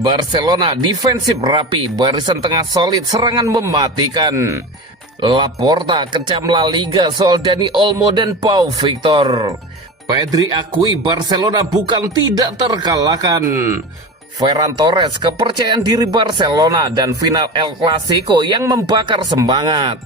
Barcelona defensif rapi, barisan tengah solid, serangan mematikan. Laporta kecam La Liga soal Dani Olmo dan Pau Victor. Pedri akui Barcelona bukan tidak terkalahkan. Ferran Torres kepercayaan diri Barcelona dan final El Clasico yang membakar semangat.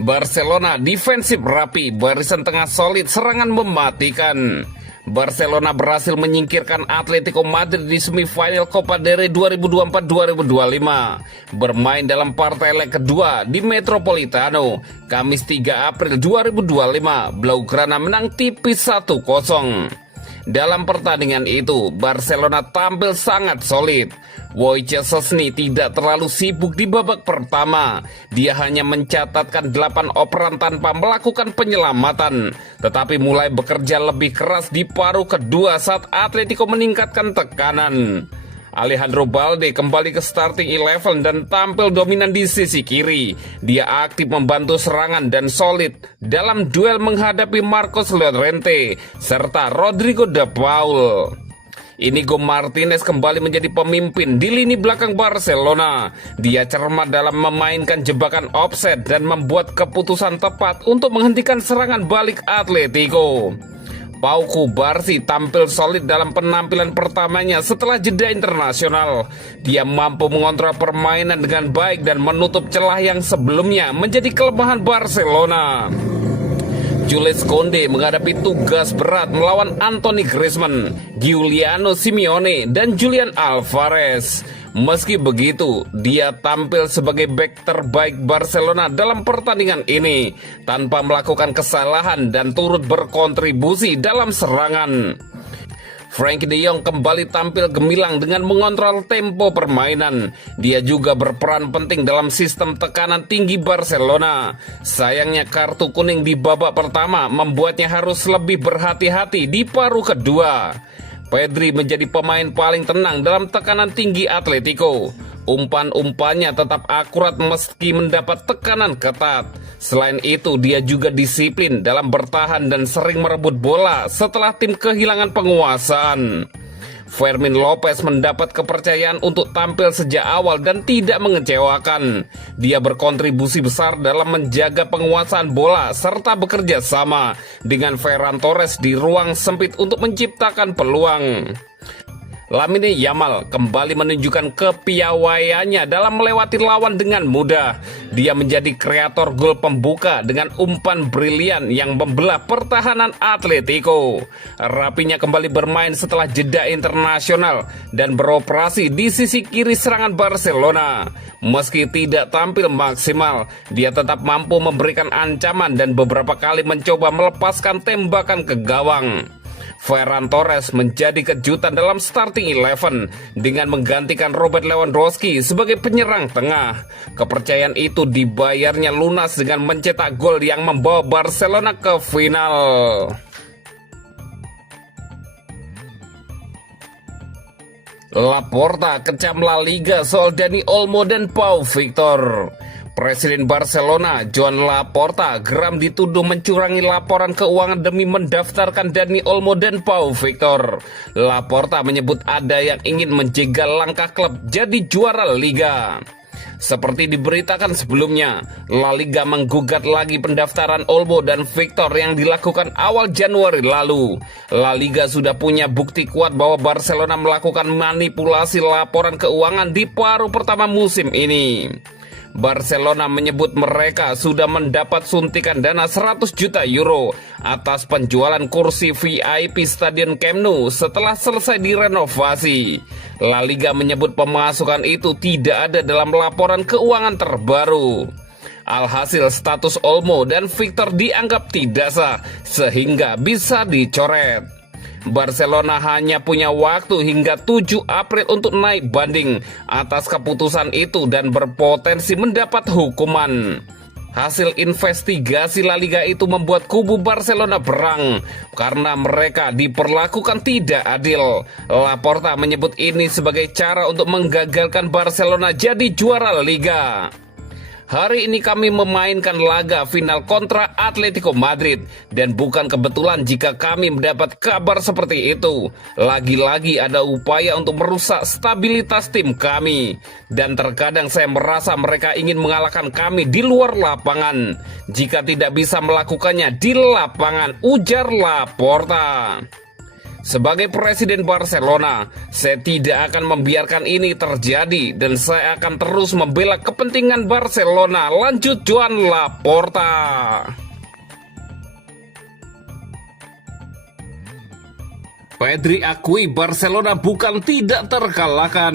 Barcelona defensif rapi, barisan tengah solid, serangan mematikan. Barcelona berhasil menyingkirkan Atletico Madrid di semifinal Copa del Rey 2024-2025. Bermain dalam partai leg kedua di Metropolitano, Kamis 3 April 2025, Blaugrana menang tipis 1-0. Dalam pertandingan itu, Barcelona tampil sangat solid. Wojciech Szczesny tidak terlalu sibuk di babak pertama. Dia hanya mencatatkan 8 operan tanpa melakukan penyelamatan, tetapi mulai bekerja lebih keras di paruh kedua saat Atletico meningkatkan tekanan. Alejandro Balde kembali ke starting 11 dan tampil dominan di sisi kiri. Dia aktif membantu serangan dan solid dalam duel menghadapi Marcos Llorente serta Rodrigo de Paul. Inigo Martinez kembali menjadi pemimpin di lini belakang Barcelona. Dia cermat dalam memainkan jebakan offset dan membuat keputusan tepat untuk menghentikan serangan balik Atletico. Pau Cubarsí tampil solid dalam penampilan pertamanya setelah jeda internasional. Dia mampu mengontrol permainan dengan baik dan menutup celah yang sebelumnya menjadi kelemahan Barcelona. Jules Koundé menghadapi tugas berat melawan Anthony Griezmann, Giuliano Simeone, dan Julian Alvarez. Meski begitu, dia tampil sebagai bek terbaik Barcelona dalam pertandingan ini, tanpa melakukan kesalahan dan turut berkontribusi dalam serangan. Frenkie de Jong kembali tampil gemilang dengan mengontrol tempo permainan. Dia juga berperan penting dalam sistem tekanan tinggi Barcelona. Sayangnya kartu kuning di babak pertama membuatnya harus lebih berhati-hati di paruh kedua. Pedri menjadi pemain paling tenang dalam tekanan tinggi Atletico. Umpan-umpannya tetap akurat meski mendapat tekanan ketat. Selain itu, dia juga disiplin dalam bertahan dan sering merebut bola setelah tim kehilangan penguasaan. Fermin Lopez mendapat kepercayaan untuk tampil sejak awal dan tidak mengecewakan. Dia berkontribusi besar dalam menjaga penguasaan bola serta bekerja sama dengan Ferran Torres di ruang sempit untuk menciptakan peluang. Lamine Yamal kembali menunjukkan kepiawaiannya dalam melewati lawan dengan mudah. Dia menjadi kreator gol pembuka dengan umpan brilian yang membelah pertahanan Atletico. Rapinya kembali bermain setelah jeda internasional dan beroperasi di sisi kiri serangan Barcelona. Meski tidak tampil maksimal, dia tetap mampu memberikan ancaman dan beberapa kali mencoba melepaskan tembakan ke gawang. Ferran Torres menjadi kejutan dalam starting 11 dengan menggantikan Robert Lewandowski sebagai penyerang tengah. Kepercayaan itu dibayarnya lunas dengan mencetak gol yang membawa Barcelona ke final. Laporta kecam La Liga soal Dani Olmo dan Pau Victor. Presiden Barcelona, Joan Laporta, geram dituduh mencurangi laporan keuangan demi mendaftarkan Dani Olmo dan Pau Victor. Laporta menyebut ada yang ingin menjegal langkah klub jadi juara Liga. Seperti diberitakan sebelumnya, La Liga menggugat lagi pendaftaran Olmo dan Victor yang dilakukan awal Januari lalu. La Liga sudah punya bukti kuat bahwa Barcelona melakukan manipulasi laporan keuangan di paruh pertama musim ini. Barcelona menyebut mereka sudah mendapat suntikan dana 100 juta euro atas penjualan kursi VIP Stadion Camp Nou setelah selesai direnovasi. La Liga menyebut pemasukan itu tidak ada dalam laporan keuangan terbaru. Alhasil status Olmo dan Victor dianggap tidak sah sehingga bisa dicoret. Barcelona hanya punya waktu hingga 7 April untuk naik banding atas keputusan itu dan berpotensi mendapat hukuman. Hasil investigasi La Liga itu membuat kubu Barcelona berang karena mereka diperlakukan tidak adil. Laporta menyebut ini sebagai cara untuk menggagalkan Barcelona jadi juara Liga. Hari ini kami memainkan laga final kontra Atletico Madrid dan bukan kebetulan jika kami mendapat kabar seperti itu. Lagi-lagi ada upaya untuk merusak stabilitas tim kami dan terkadang saya merasa mereka ingin mengalahkan kami di luar lapangan jika tidak bisa melakukannya di lapangan, ujar Laporta. Sebagai presiden Barcelona, saya tidak akan membiarkan ini terjadi dan saya akan terus membela kepentingan Barcelona, lanjut Joan Laporta. Pedri akui Barcelona bukan tidak terkalahkan.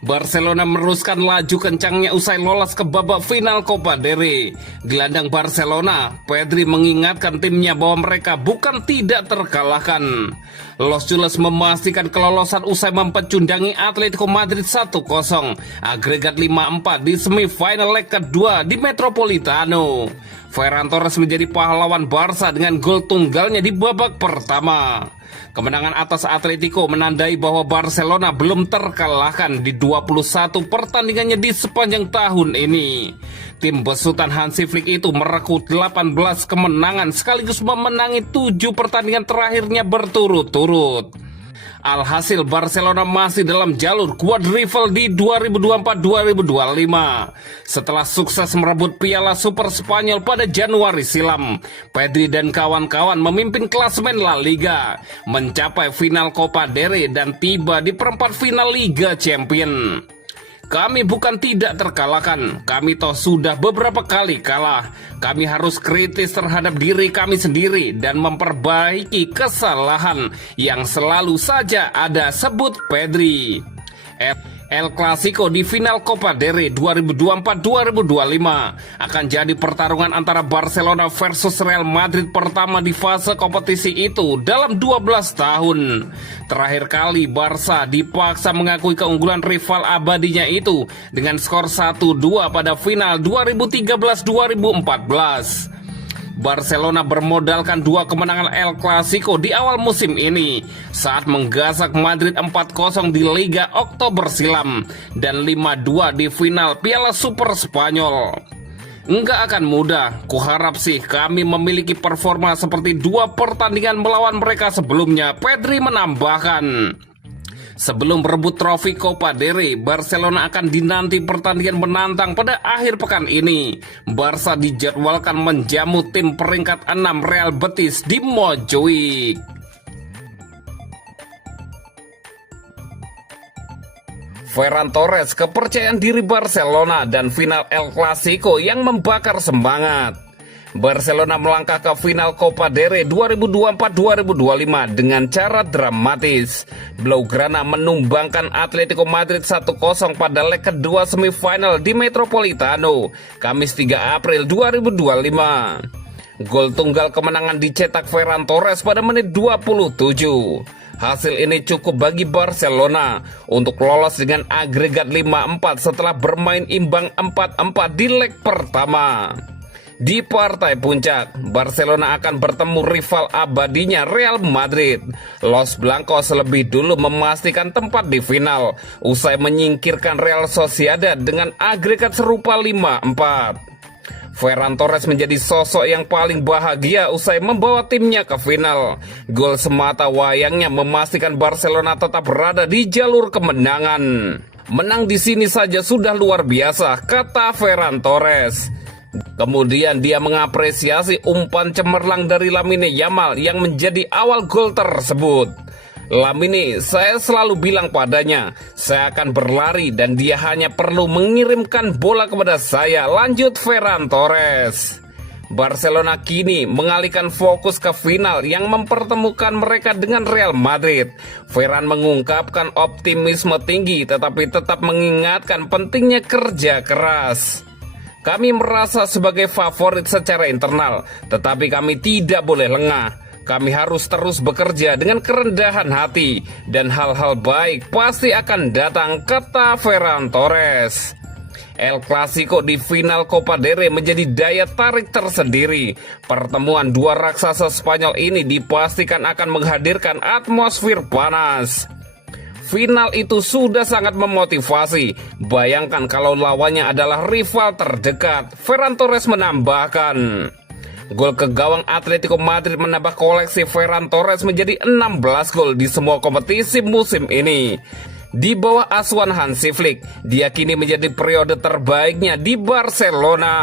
Barcelona meneruskan laju kencangnya usai lolos ke babak final Copa del Rey. Gelandang Barcelona, Pedri mengingatkan timnya bahwa mereka bukan tidak terkalahkan. Los Jules memastikan kelolosan usai mempecundangi Atletico Madrid 1-0, agregat 5-4 di semifinal leg kedua di Metropolitano. Ferran Torres menjadi pahlawan Barca dengan gol tunggalnya di babak pertama. Kemenangan atas Atletico menandai bahwa Barcelona belum terkalahkan di 21 pertandingannya di sepanjang tahun ini. Tim besutan Hansi Flick itu merekut 18 kemenangan sekaligus memenangi 7 pertandingan terakhirnya berturut-turut. Alhasil Barcelona masih dalam jalur quadruple di 2024-2025 setelah sukses merebut Piala Super Spanyol pada Januari silam. Pedri dan kawan-kawan memimpin klasemen La Liga, mencapai final Copa del Rey dan tiba di perempat final Liga Champions. Kami bukan tidak terkalahkan, kami toh sudah beberapa kali kalah. Kami harus kritis terhadap diri kami sendiri dan memperbaiki kesalahan yang selalu saja ada, sebut Pedri. El Clasico di final Copa del Rey 2024-2025 akan jadi pertarungan antara Barcelona versus Real Madrid pertama di fase kompetisi itu dalam 12 tahun. Terakhir kali Barca dipaksa mengakui keunggulan rival abadinya itu dengan skor 1-2 pada final 2013-2014. Barcelona bermodalkan 2 kemenangan El Clasico di awal musim ini saat menggasak Madrid 4-0 di Liga Oktober silam dan 5-2 di final Piala Super Spanyol. Enggak akan mudah, kuharap sih kami memiliki performa seperti 2 pertandingan melawan mereka sebelumnya, Pedri menambahkan. Sebelum berebut trofi Copa del Rey, Barcelona akan dinanti pertandingan menantang pada akhir pekan ini. Barca dijadwalkan menjamu tim peringkat 6 Real Betis di Montjuic. Ferran Torres, kepercayaan diri Barcelona dan final El Clasico yang membakar semangat. Barcelona melangkah ke final Copa del Rey 2024-2025 dengan cara dramatis. Blaugrana menumbangkan Atletico Madrid 1-0 pada leg kedua semifinal di Metropolitano, Kamis 3 April 2025. Gol tunggal kemenangan dicetak Ferran Torres pada menit 27. Hasil ini cukup bagi Barcelona untuk lolos dengan agregat 5-4 setelah bermain imbang 4-4 di leg pertama. Di partai puncak, Barcelona akan bertemu rival abadinya Real Madrid. Los Blancos lebih dulu memastikan tempat di final, usai menyingkirkan Real Sociedad dengan agregat serupa 5-4. Ferran Torres menjadi sosok yang paling bahagia usai membawa timnya ke final. Gol semata wayangnya memastikan Barcelona tetap berada di jalur kemenangan. Menang di sini saja sudah luar biasa, kata Ferran Torres. Kemudian dia mengapresiasi umpan cemerlang dari Lamine Yamal yang menjadi awal gol tersebut. Lamine, saya selalu bilang padanya, saya akan berlari dan dia hanya perlu mengirimkan bola kepada saya, lanjut Ferran Torres. Barcelona kini mengalihkan fokus ke final yang mempertemukan mereka dengan Real Madrid. Ferran mengungkapkan optimisme tinggi tetapi tetap mengingatkan pentingnya kerja keras. Kami merasa sebagai favorit secara internal, tetapi kami tidak boleh lengah. Kami harus terus bekerja dengan kerendahan hati, dan hal-hal baik pasti akan datang, kata Ferran Torres. El Clasico di final Copa del Rey menjadi daya tarik tersendiri. Pertemuan 2 raksasa Spanyol ini dipastikan akan menghadirkan atmosfer panas. final itu sudah sangat memotivasi. Bayangkan kalau lawannya adalah rival terdekat. Ferran Torres menambahkan, gol ke gawang Atletico Madrid menambah koleksi Ferran Torres menjadi 16 gol di semua kompetisi musim ini. Di bawah asuhan Hansi Flick, dia kini menjadi periode terbaiknya di Barcelona.